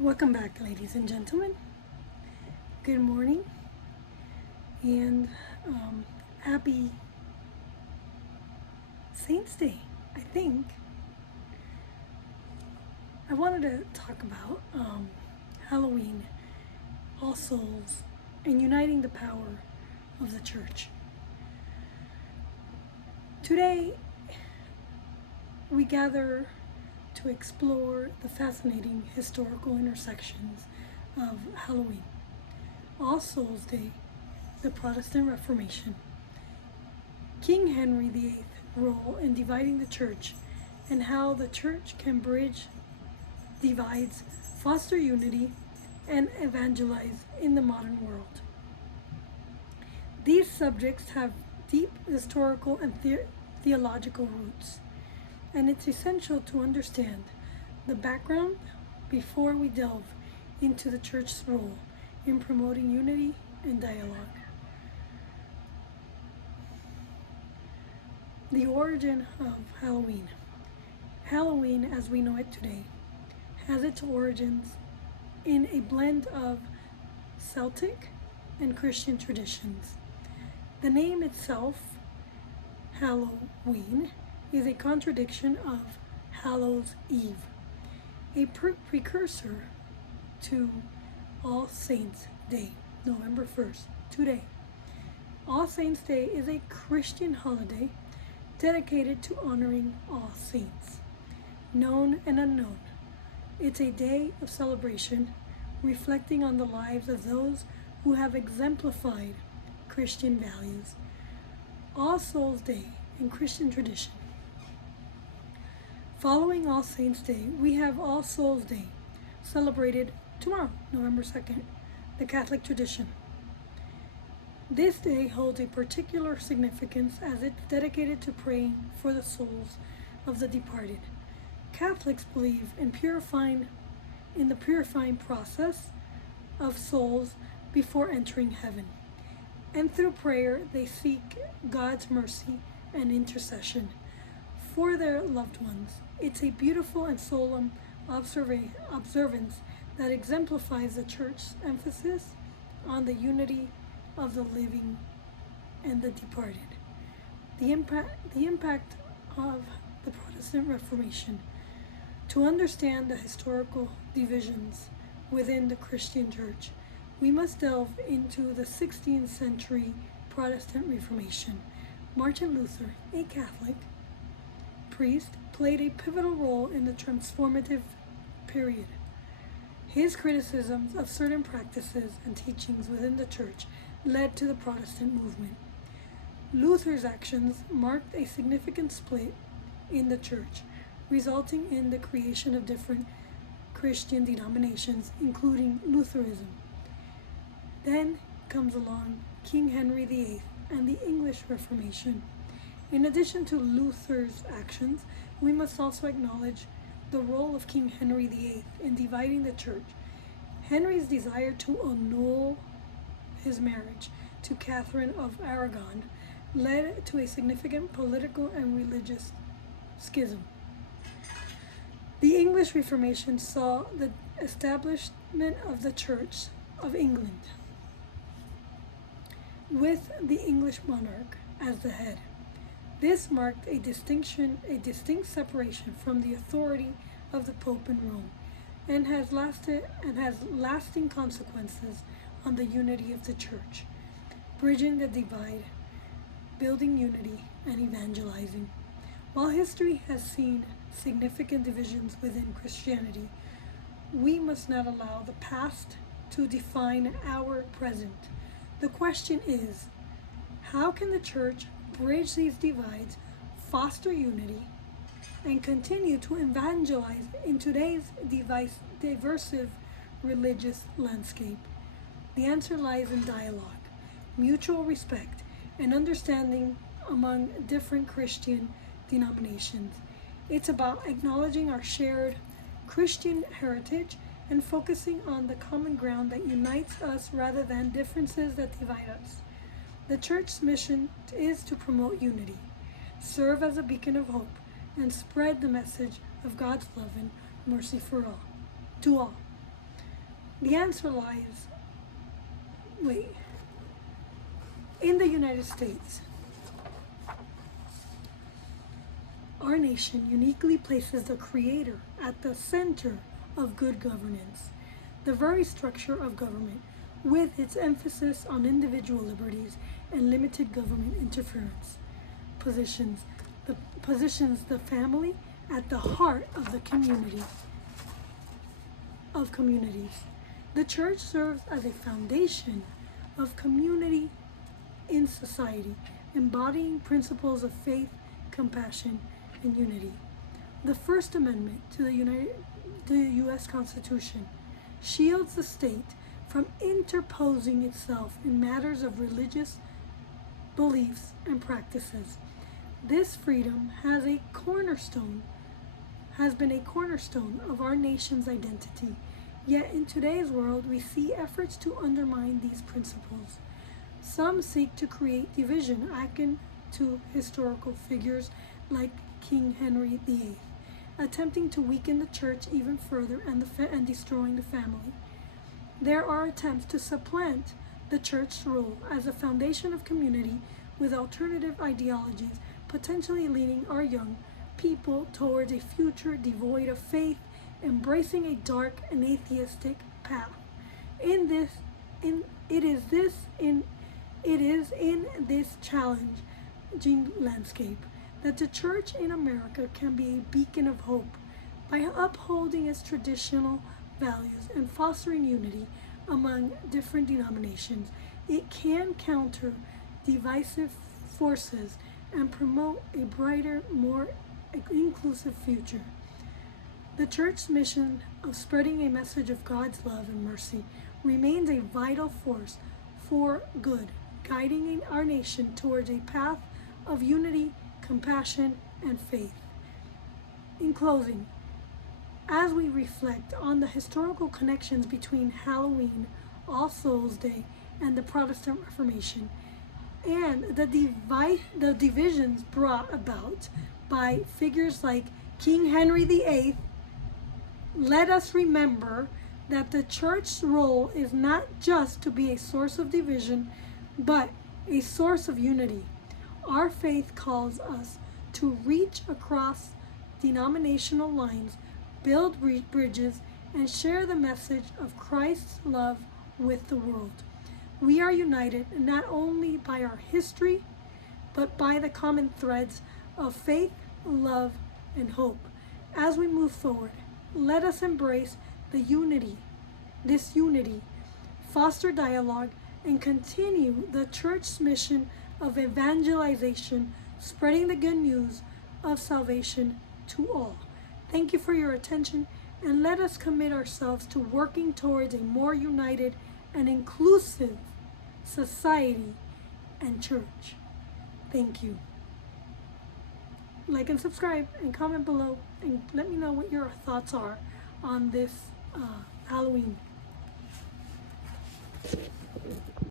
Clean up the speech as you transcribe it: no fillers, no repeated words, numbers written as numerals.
Welcome back, ladies and gentlemen. Good morning and happy Saints Day, I think. I wanted to talk about Halloween, All Souls, and uniting the power of the church. Today, we gather to explore the fascinating historical intersections of Halloween, All Souls Day, the Protestant Reformation, King Henry VIII's role in dividing the church, and how the church can bridge divides, foster unity, and evangelize in the modern world. These subjects have deep historical and theological roots, and it's essential to understand the background before we delve into the church's role in promoting unity and dialogue. The origin of Halloween. Halloween, as we know it today, has its origins in a blend of Celtic and Christian traditions. The name itself, Halloween, is a contradiction of Hallows Eve, a precursor to All Saints Day, November 1st, today. All Saints Day is a Christian holiday dedicated to honoring all saints, known and unknown. It's a day of celebration reflecting on the lives of those who have exemplified Christian values. All Souls Day in Christian tradition. Following All Saints Day, we have All Souls Day, celebrated tomorrow, November 2nd, the Catholic tradition. This day holds a particular significance as it's dedicated to praying for the souls of the departed. Catholics believe in the purifying process of souls before entering heaven, and through prayer they seek God's mercy and intercession for their loved ones. It's a beautiful and solemn observance that exemplifies the church's emphasis on the unity of the living and the departed. The impact of the Protestant Reformation. To understand the historical divisions within the Christian church, we must delve into the 16th century Protestant Reformation. Martin Luther, a Catholic priest, played a pivotal role in the transformative period. His criticisms of certain practices and teachings within the church led to the Protestant movement. Luther's actions marked a significant split in the church, resulting in the creation of different Christian denominations, including Lutheranism. Then comes along King Henry VIII and the English Reformation. In addition to Luther's actions, we must also acknowledge the role of King Henry VIII in dividing the church. Henry's desire to annul his marriage to Catherine of Aragon led to a significant political and religious schism. The English Reformation saw the establishment of the Church of England, with the English monarch as the head. This marked a distinct separation from the authority of the Pope in Rome, and has lasting consequences on the unity of the church, bridging the divide, building unity, and evangelizing. While history has seen significant divisions within Christianity, we must not allow the past to define our present. The question is, how can the church bridge these divides, foster unity, and continue to evangelize in today's diversive religious landscape? The answer lies in dialogue, mutual respect, and understanding among different Christian denominations. It's about acknowledging our shared Christian heritage and focusing on the common ground that unites us rather than differences that divide us. The church's mission is to promote unity, serve as a beacon of hope, and spread the message of God's love and mercy to all. The answer lies, wait, in the United States. Our nation uniquely places the Creator at the center of good governance. The very structure of government, with its emphasis on individual liberties and limited government interference, positions the family at the heart of the community of communities. The church serves as a foundation of community in society, embodying principles of faith, compassion, and unity. The First Amendment to the U.S. Constitution shields the state from interposing itself in matters of religious beliefs and practices. This freedom has been a cornerstone of our nation's identity. Yet in today's world, we see efforts to undermine these principles. Some seek to create division, akin to historical figures like King Henry VIII, attempting to weaken the church even further and destroying the family. There are attempts to supplant the church's role as a foundation of community with alternative ideologies, potentially leading our young people towards a future devoid of faith, embracing a dark and atheistic path. It is in this challenging landscape that the church in America can be a beacon of hope. By upholding its traditional values and fostering unity among different denominations, it can counter divisive forces and promote a brighter, more inclusive future. The church's mission of spreading a message of God's love and mercy remains a vital force for good, guiding our nation towards a path of unity, compassion, and faith. In closing, as we reflect on the historical connections between Halloween, All Souls Day, and the Protestant Reformation, and the divisions brought about by figures like King Henry VIII, let us remember that the church's role is not just to be a source of division, but a source of unity. Our faith calls us to reach across denominational lines, build bridges, and share the message of Christ's love with the world. We are united not only by our history, but by the common threads of faith, love, and hope. As we move forward, let us embrace this unity, foster dialogue, and continue the church's mission of evangelization, spreading the good news of salvation to all. Thank you for your attention, and let us commit ourselves to working towards a more united and inclusive society and church. Thank you. Like and subscribe and comment below and let me know what your thoughts are on this Halloween.